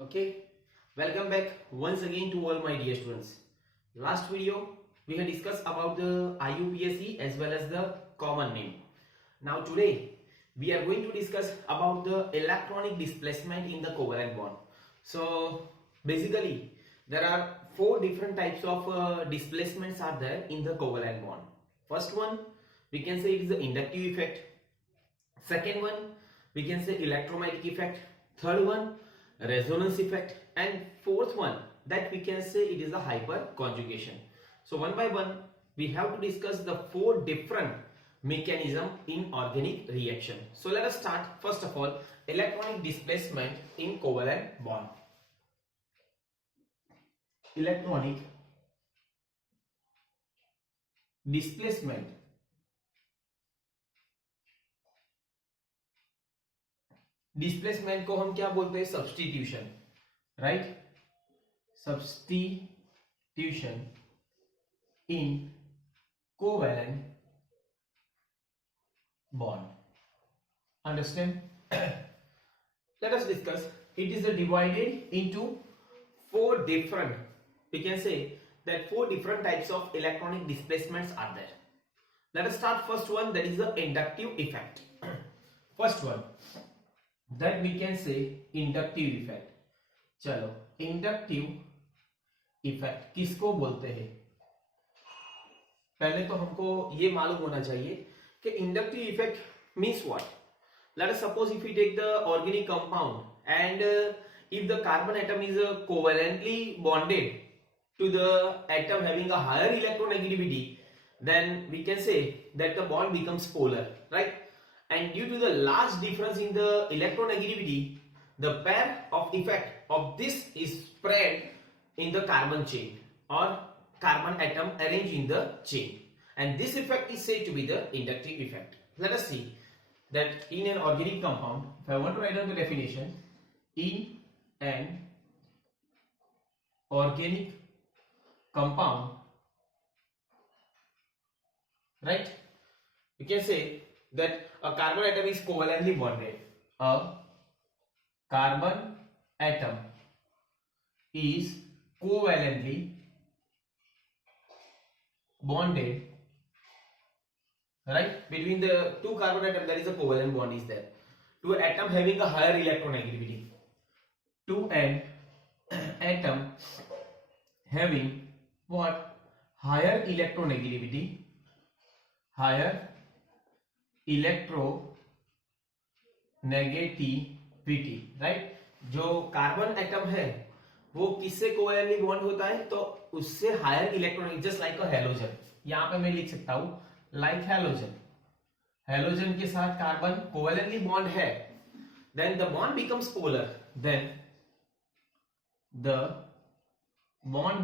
Okay, welcome back once again to all my dear students. Last video we had discussed about the IUPAC as well as the common name. Now today we are going to discuss about the electronic displacement in the covalent bond. So basically there are four different types of displacements are there in the covalent bond. First one we can say it is the inductive effect. Second one we can say electromagnetic effect. Third one resonance effect, and fourth one that we can say it is a hyperconjugation. So one by one we have to discuss the four different mechanism in organic reaction. So let us start first of all electronic displacement in covalent bond. Electronic displacement displacement को हम क्या बोलते हैं? Substitution, right? Substitution in covalent bond. Understand? Let us discuss. It is divided into four different, we can say that four different types of electronic displacements are there. Let us start first one, that is the inductive effect. First one that we can say inductive effect. चलो inductive effect किसको बोलते हैं? पहले तो हमको ये मालूम होना चाहिए कि inductive effect means what. Let us suppose if we take the organic compound and if the carbon atom is covalently bonded to the atom having a higher electronegativity, then we can say that the bond becomes polar, right? And due to the large difference in the electronegativity, the pair of effect of this is spread in the carbon chain or carbon atom arranged in the chain, and this effect is said to be the inductive effect. Let us see that in an organic compound, if I want to write down the definition, in an organic compound, right, we can say that a carbon atom is covalently bonded. A carbon atom is covalently bonded, right? Between the two carbon atom there is a covalent bond is there to an atom having a higher electronegativity. To an atom having what? Higher electronegativity, higher electronegativity, right? जो carbon atom है वो किससे covalently bond होता है? तो उससे higher electronic, just like a halogen. यहां पे मैं लिख सकता हूं लाइक हैलोजन. हैलोजन के साथ कार्बन कोवैलेंटली बॉन्ड है, then the bond becomes polar. Then the bond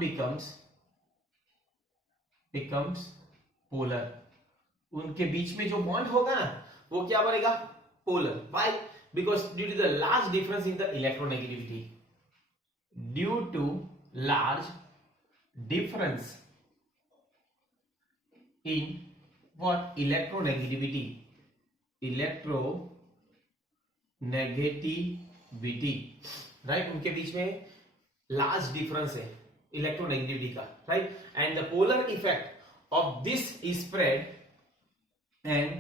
becomes polar. उनके बीच में जो बॉन्ड होगा ना वो क्या बनेगा? Polar. Why? Because due to the large difference in the electronegativity. Due to large difference in what? Electronegativity. Right? उनके बीच में लार्ज डिफरेंस है इलेक्ट्रोनेगेटिविटी का, right? And the polar effect of this is spread, and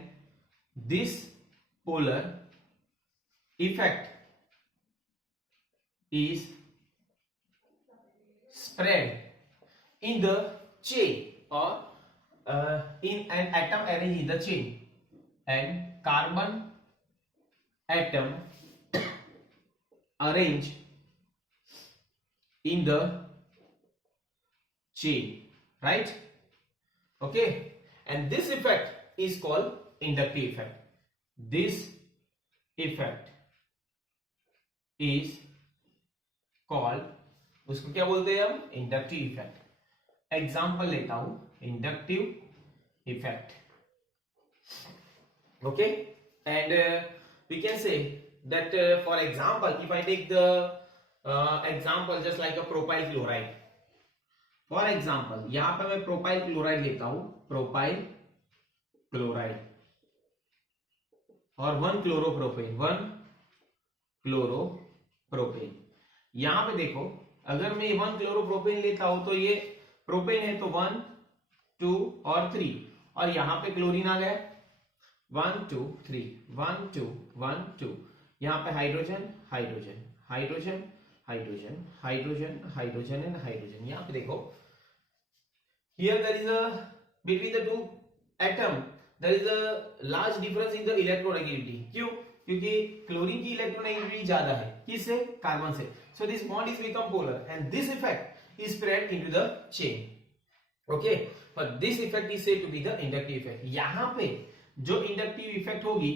this polar effect is spread in the chain or in an atom arranged in the chain, and carbon atom arranged in the chain, right? Okay, and this effect is called inductive effect. This effect is called, उसको क्या बोलते हैं हम? Inductive effect. Example लेता हूं, inductive effect. Okay, and we can say that for example if I take the example just like a propyl chloride. For example यहां पे मैं propyl chloride लेता हूं, propyl क्लोराइड, और 1 क्लोरोप्रोपेन. यहां पे देखो, अगर मैं 1 क्लोरोप्रोपेन लेता हूं तो ये प्रोपेन है तो 1 2 और 3, और यहां पे क्लोरीन आ गया 1 2 3 1 2 1 2, यहां पे hydrogen hydrogen hydrogen hydrogen hydrogen hydrogen and hydrogen. यहां पे देखो, here there is a between the two atom there is a large difference in the electronegativity। क्यों? क्योंकि क्लोरीन की इलेक्ट्रोनेगेटिविटी ज्यादा है किससे? कार्बन से। so this bond is become polar and this effect is spread into the chain, okay, but this effect is said to be the inductive effect। यहां पे जो इंडक्टिव इफेक्ट होगी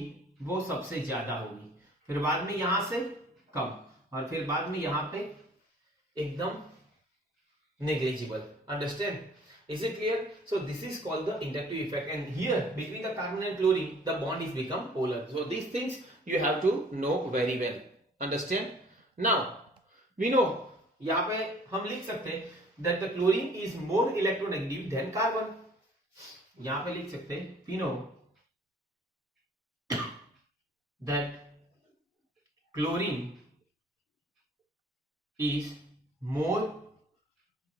वो सबसे ज्यादा होगी, फिर बाद में यहां से कम, और फिर बाद में यहां पे एकदम negligible। understand? Is it clear? so this is called the inductive effect, and here between the carbon and chlorine the bond is become polar। so these things you have to know very well। understand? now we know, यहाँ पे हम लिख सकते हैं that the chlorine is more electronegative than carbon। यहाँ पे लिख सकते हैं we know that chlorine is more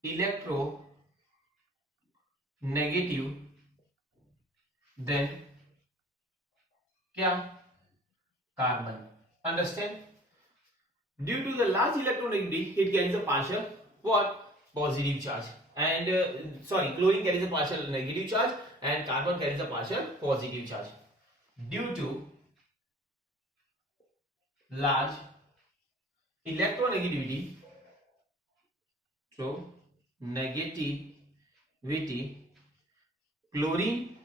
electronegative than क्या? Carbon। understand? due to the large electronegativity it carries a partial what? Positive charge, and chlorine carries a partial negative charge and carbon carries a partial positive charge। due to large electronegativity, so negativity, chlorine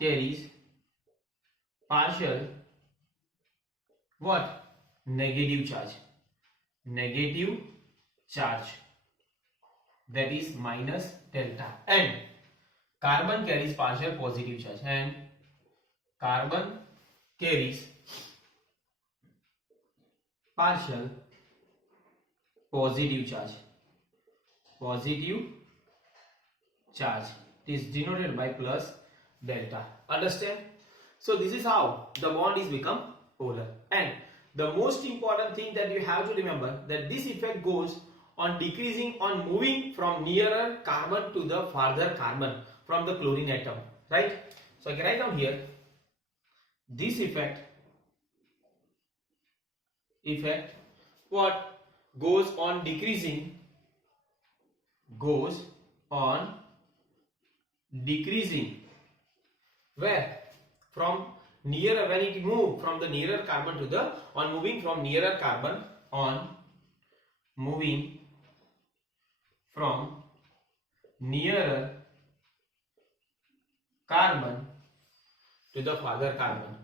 carries partial what? Negative charge, that is minus delta, and carbon carries partial positive charge, and carbon carries partial positive charge, it is denoted by plus delta। understand? so this is how the bond is become polar, and the most important thing that you have to remember that this effect goes on decreasing on moving from nearer carbon to the farther carbon from the chlorine atom, right? so I can write down here this effect what? goes on decreasing where? from nearer, when it move from the nearer carbon to the, on moving from nearer carbon, on moving from nearer carbon to the farther carbon,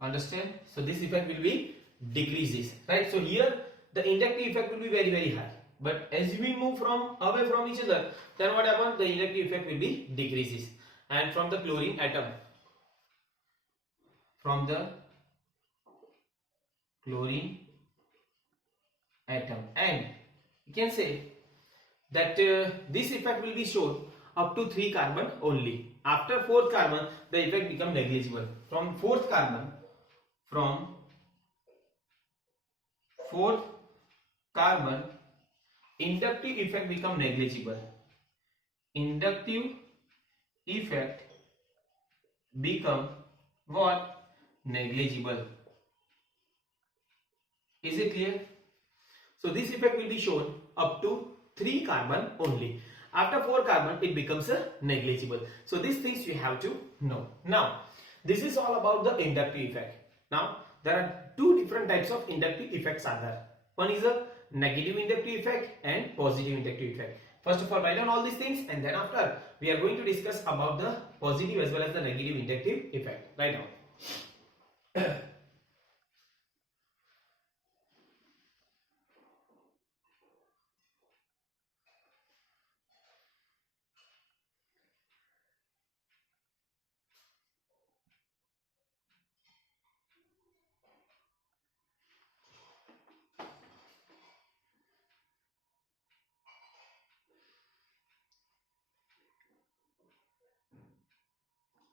understand? so this effect will be decreases, right? so here the inductive effect will be very very high, but as we move from away from each other, then what happens? the inductive effect will be decreases, and from the chlorine atom, and you can say that this effect will be shown up to 3 carbon only. After 4th carbon the effect become negligible. From 4th carbon inductive effect become negligible, what? Negligible। is it clear? so this effect will be shown up to 3 carbon only. After 4 carbon it becomes a negligible. so these things you have to know. now this is all about the inductive effect. now there are 2 different types of inductive effects are there. one is a negative inductive effect and positive inductive effect. first of all write down all these things, and then after we are going to discuss about the positive as well as the negative inductive effect right now.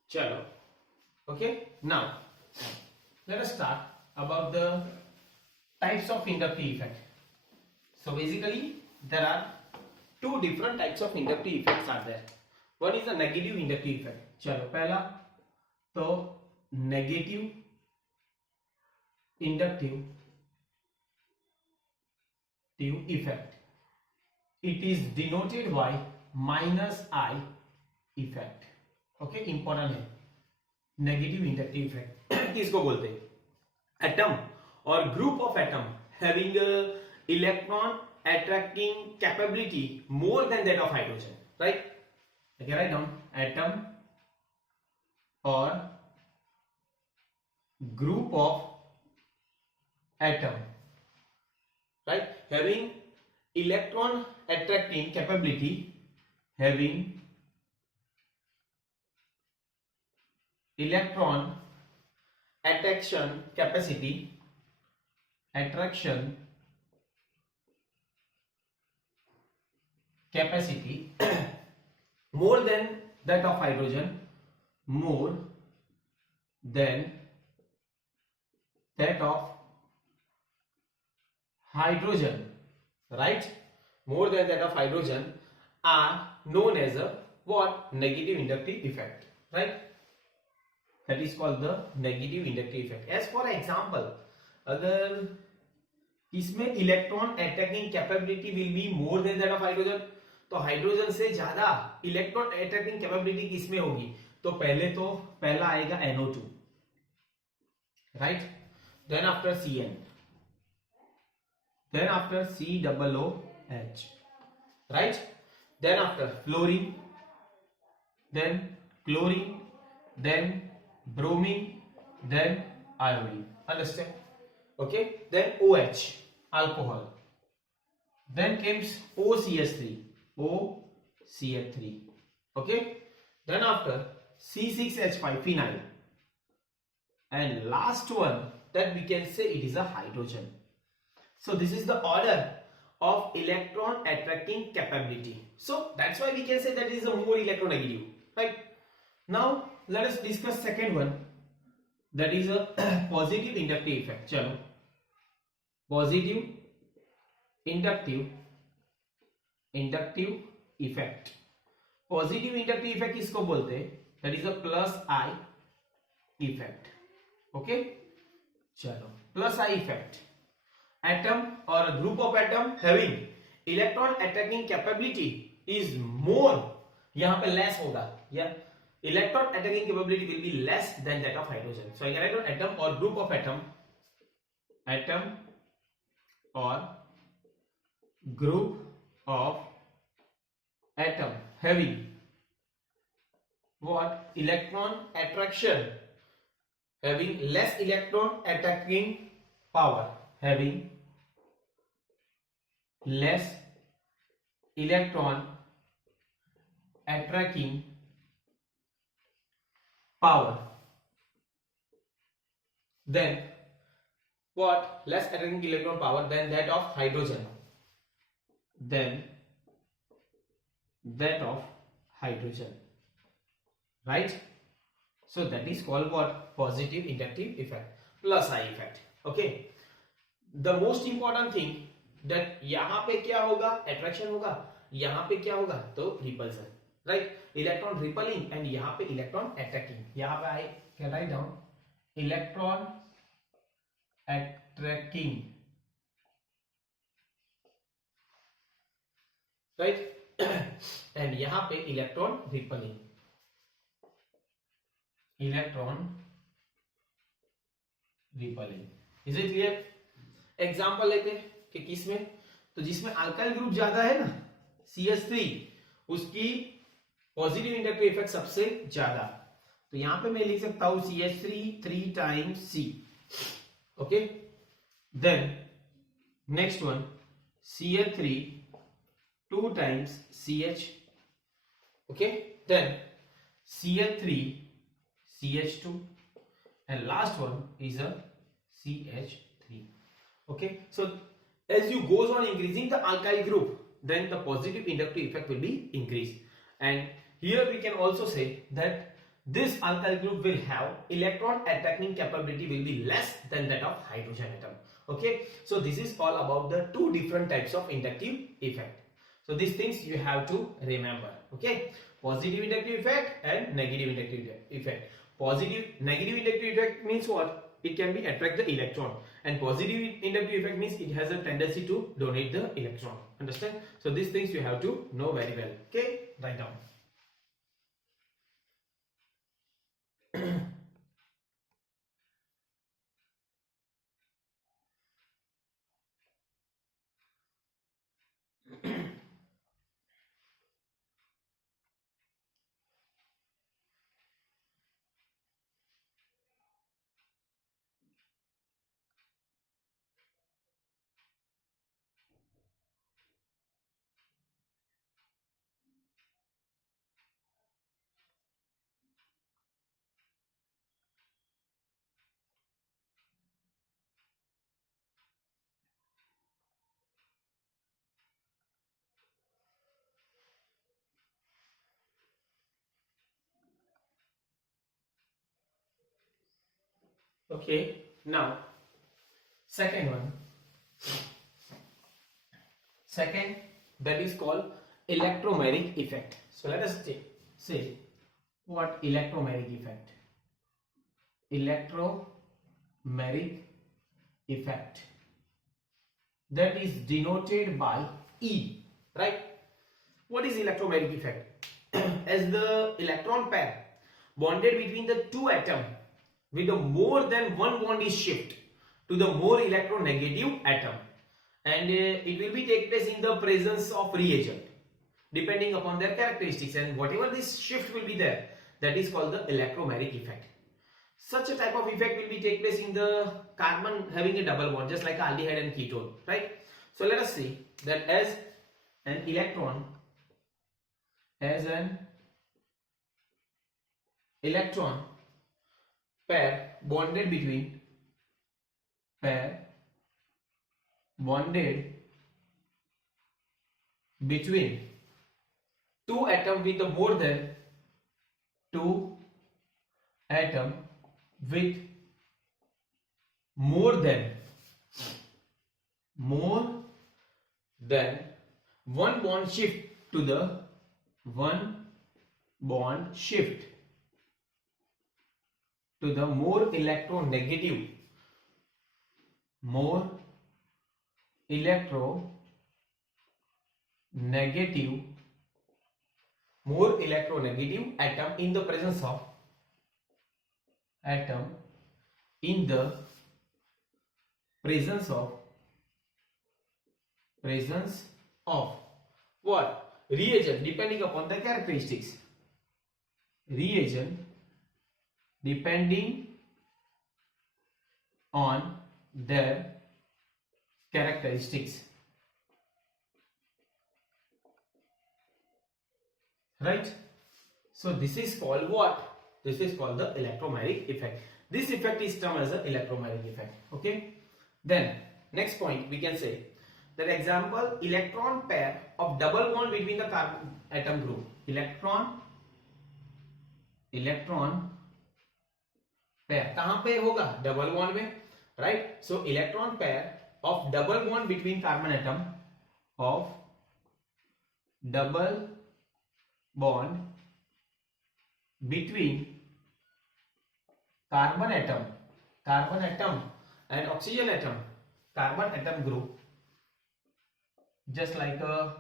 Chalo. Okay. Now let us start about the types of inductive effect. So basically there are two different types of inductive effects are there. One is a negative inductive effect. चलो पहला तो negative inductive effect. It is denoted by minus I effect. Okay, important है. Negative inductive effect किसको बोलते हैं? Atom or group of atom having a electron attracting capability more than that of hydrogen, right? Okay, write down atom or group of atom, right, having electron attracting capability, having electron attraction capacity, attraction capacity more than that of hydrogen, more than that of hydrogen, right, more than that of hydrogen are known as a what? Negative inductive effect, right? That is called the negative inductive effect. As for example, अगर इसमें electron attacking capability will be more than that of hydrogen, तो hydrogen से ज्यादा electron attacking capability किसमें होगी? तो पहला आएगा NO2, right, then after Cn, then after COOH, right, then after fluorine, then chlorine, then bromine, then iodine. Understand? Okay. Then OH, alcohol. Then comes OCH3, OCH3. Okay. Then after C6H5, phenyl. And last one that we can say it is a hydrogen. So this is the order of electron attracting capability. So that's why we can say that it is a more electronegative, right? Now let us discuss second one, that is a positive inductive effect. चलो, positive inductive effect. Positive inductive effect किसको बोलते हैं? That is a plus I effect. Okay, चलो, plus I effect. Atom or a group of atom having electron attracting capability is more, यहाँ पे less होगा, या electron attacking capability will be less than that of hydrogen. So I can write down atom or group of atom or group of atom having what? Electron attraction, having less electron attracting power, having less electron attracting power, then what? Less attracting electron power than that of hydrogen, then that of hydrogen, right? So that is called what? Positive inductive effect, plus I effect. Okay, the most important thing that यहाँ पे क्या होगा? Attraction होगा, यहाँ पे क्या होगा? तो repulsion, right? Electron repelling and यहाँ पे electron attracting. यहाँ पे I can write down electron attracting, right? And यहाँ पे electron repelling, Is it clear? Example लेते हैं कि किसमें, तो जिसमें अल्काइल ग्रुप ज्यादा है ना, CH3, उसकी पॉजिटिव इंडक्टिव इफेक्ट सबसे ज्यादा. तो यहां पे मैं लिख सकता हूं CH3 3 times C. Okay, then next one CH3 2 times CH. Okay, then CH3 CH2 and last one is a CH3. Okay, so as you goes on increasing the alkyl group, then the positive inductive effect will be increased. And here we can also say that this alkyl group will have electron attracting capability will be less than that of hydrogen atom. Okay, so this is all about the two different types of inductive effect. So these things you have to remember. Okay, positive inductive effect and negative inductive effect. Negative inductive effect means what? It can be attract the electron, and positive inductive effect means it has a tendency to donate the electron. Understand? So these things you have to know very well. Okay, write down. Okay, now second one. Second, that is called electromagnetic effect. So let us say what electromagnetic effect. Electromagnetic effect, that is denoted by E, right? What is electromagnetic effect? As the electron pair bonded between the two atoms with the more than one bond is shift to the more electronegative atom, and it will be take place in the presence of reagent depending upon their characteristics, and whatever this shift will be there, that is called the electromagnetic effect. Such a type of effect will be take place in the carbon having a double bond, just like aldehyde and ketone, right? So let us see that as an electron pair bonded between two atoms with the more than two atom with more than one bond shift to the more electronegative atom in the presence of what? Reagent depending upon the characteristics. Reagent depending on their characteristics. Right? So this is called what? This is called the electromagnetic effect. This effect is termed as an electromagnetic effect. Okay? Then next point we can say that example, electron pair of double bond between the carbon atom group. Electron pair कहाँ पे होगा? Double bond में, right? So electron pair of double bond between carbon atom between carbon atom and oxygen atom, carbon atom group, just like a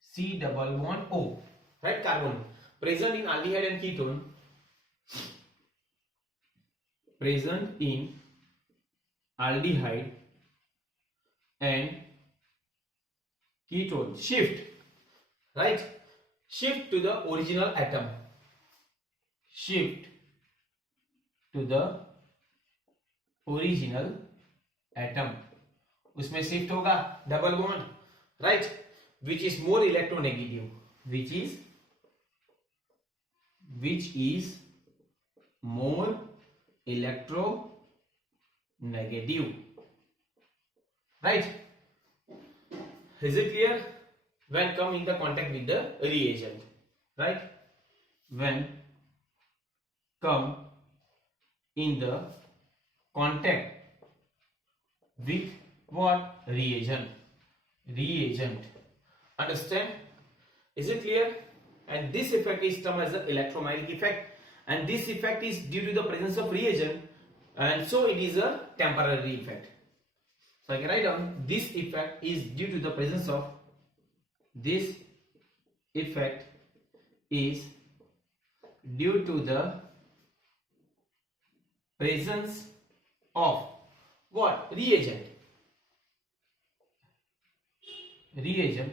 C double bond O, right? Carbon present in aldehyde and ketone, present in aldehyde and ketone, shift, right? Shift to the original atom, shift to the original atom, उसमें shift होगा double bond, right? which is more electronegative, which is more electronegative, right? Is it clear? When come in the contact with the reagent, right? When come in the contact with what? Reagent. Understand? Is it clear? And this effect is termed as the electromagnetic effect, and this effect is due to the presence of reagent, and so it is a temporary effect. So I can write down this effect is due to the presence of this effect is due to the presence of what? Reagent.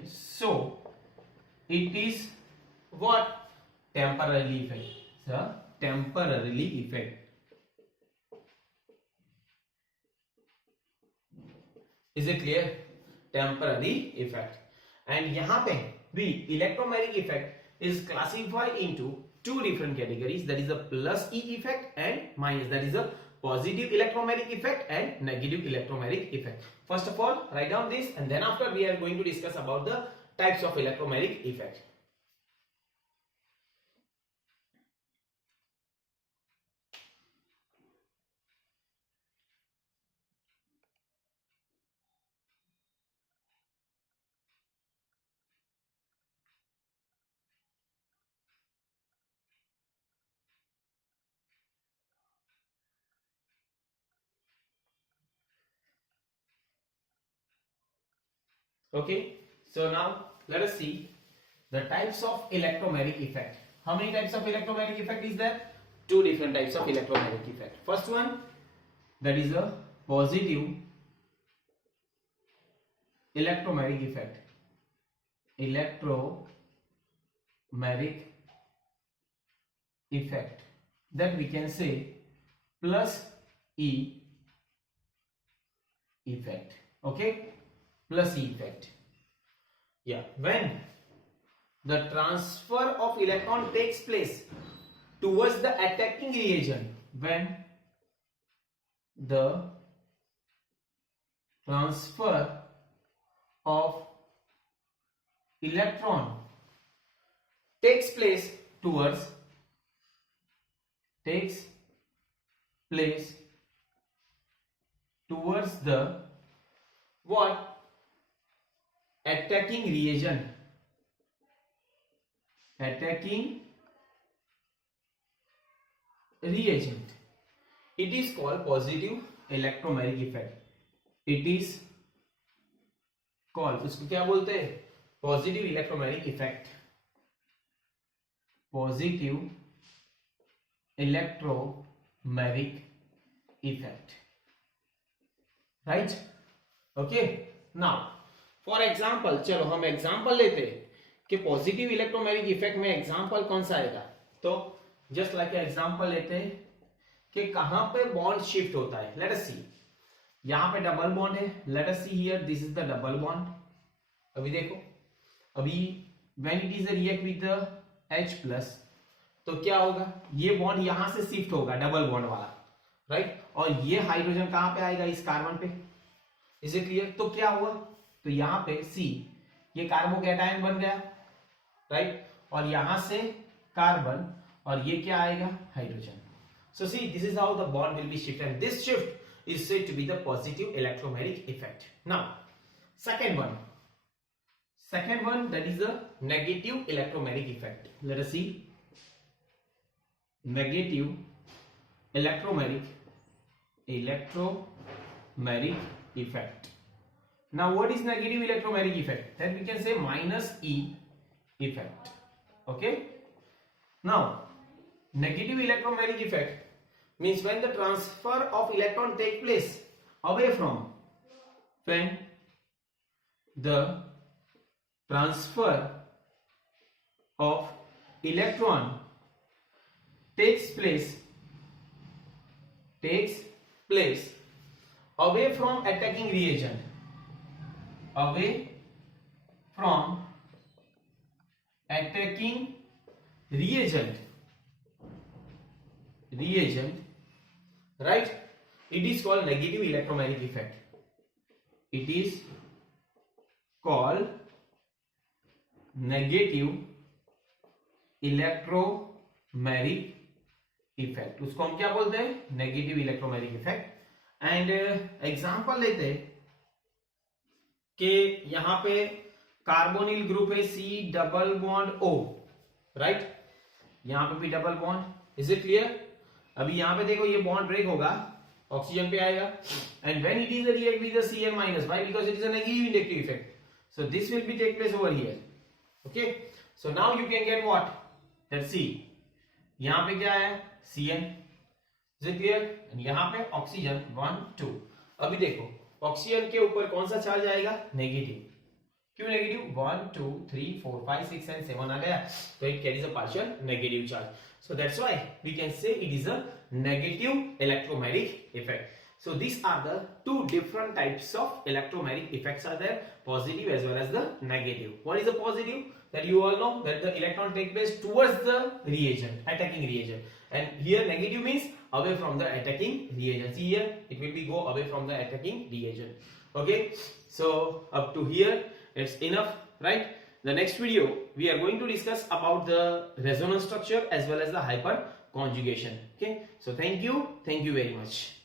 So it is what? Temporarily effect. So temporarily effect. Is it clear? Temporary effect. And यहाँ पे भी electromagnetic effect is classified into two different categories, that is the plus E effect and minus, that is the positive electromagnetic effect and negative electromagnetic effect. First of all, write down this, and then after we are going to discuss about the types of electromagnetic effect. Okay, so now let us see the types of electromagnetic effect. How many types of electromagnetic effect is there? Two different types of electromagnetic effect. First one, that is a positive electromagnetic effect. Electromagnetic effect, that we can say plus E effect. Okay, plus E effect. Yeah, when the transfer of electron takes place towards the attacking reagent, when the transfer of electron takes place towards the what? Attacking reagent. It is called positive electromagnetic effect. It is called, उसको क्या बोलते हैं? Positive electromagnetic effect. Positive electromagnetic effect. Right? Okay. Now, for example, चलो हम example लेते हैं कि positive electromagnetic effect में एग्जांपल कौन सा आएगा. तो जस्ट लाइक एग्जांपल लेते हैं कि कहां पे बॉन्ड शिफ्ट होता है. लेट अस सी, यहां पे डबल बॉन्ड है. Let us see here, this is the double bond. अभी देखो, अभी when it is react with the H+, तो क्या होगा? ये बॉन्ड यहां से शिफ्ट होगा, डबल बॉन्ड वाला, राइट. और ये हाइड्रोजन कहां पे आएगा? इस कार्बन पे. Is it clear? तो क्या हुआ? तो यहां पे C, ये कार्बोकैटायन बन गया, राइट. और यहां से कार्बन, और ये क्या आएगा? Hydrogen. So see, this is how the bond will be shifted, and this shift is said to be the positive electromagnetic effect. Now, second one, that is the negative electromagnetic effect. Let us see negative electromagnetic effect. Now, what is negative electromagnetic effect? That we can say minus E effect. Okay. Now, negative electromagnetic effect means when the transfer of electron take place away from, when the transfer of electron takes place away from attacking reagent, right. It is called negative electromagnetic effect. It is called negative electromagnetic effect, उसको हम क्या बोलते हैं, negative electromagnetic effect. And example लेते हैं कि यहां पे कार्बोनिल ग्रुप है C double bond O, right, यहां पे भी double bond, is it clear? अभी यहां पे देखो ये बॉन्ड ब्रेक होगा, ऑक्सीजन पे आएगा, and when it is react with the Cl minus, why? Because it is a negative inductive effect, so this will be take place over here, okay. So now you can get what, that see, यहां पे क्या है Cn, is it clear? And यहां पे oxygen 1 2। अभी देखो oxygen के ऊपर कौन सा चार्ज आएगा, नेगेटिव, क्यों नेगेटिव, 1 2 3 4 5 6 एंड 7 आ गया, तो it carries a partial negative charge, so that's why we can say it is a negative electromagnetic effect. So these are the two different types of electromagnetic effects are there, positive as well as the negative. What is the positive? That you all know that the electron take place towards the reagent, attacking reagent, and here negative means away from the attacking reagent. See here it will be go away from the attacking reagent, okay. So up to here it's enough, right? The next video we are going to discuss about the resonance structure as well as the hyperconjugation, okay. So thank you very much.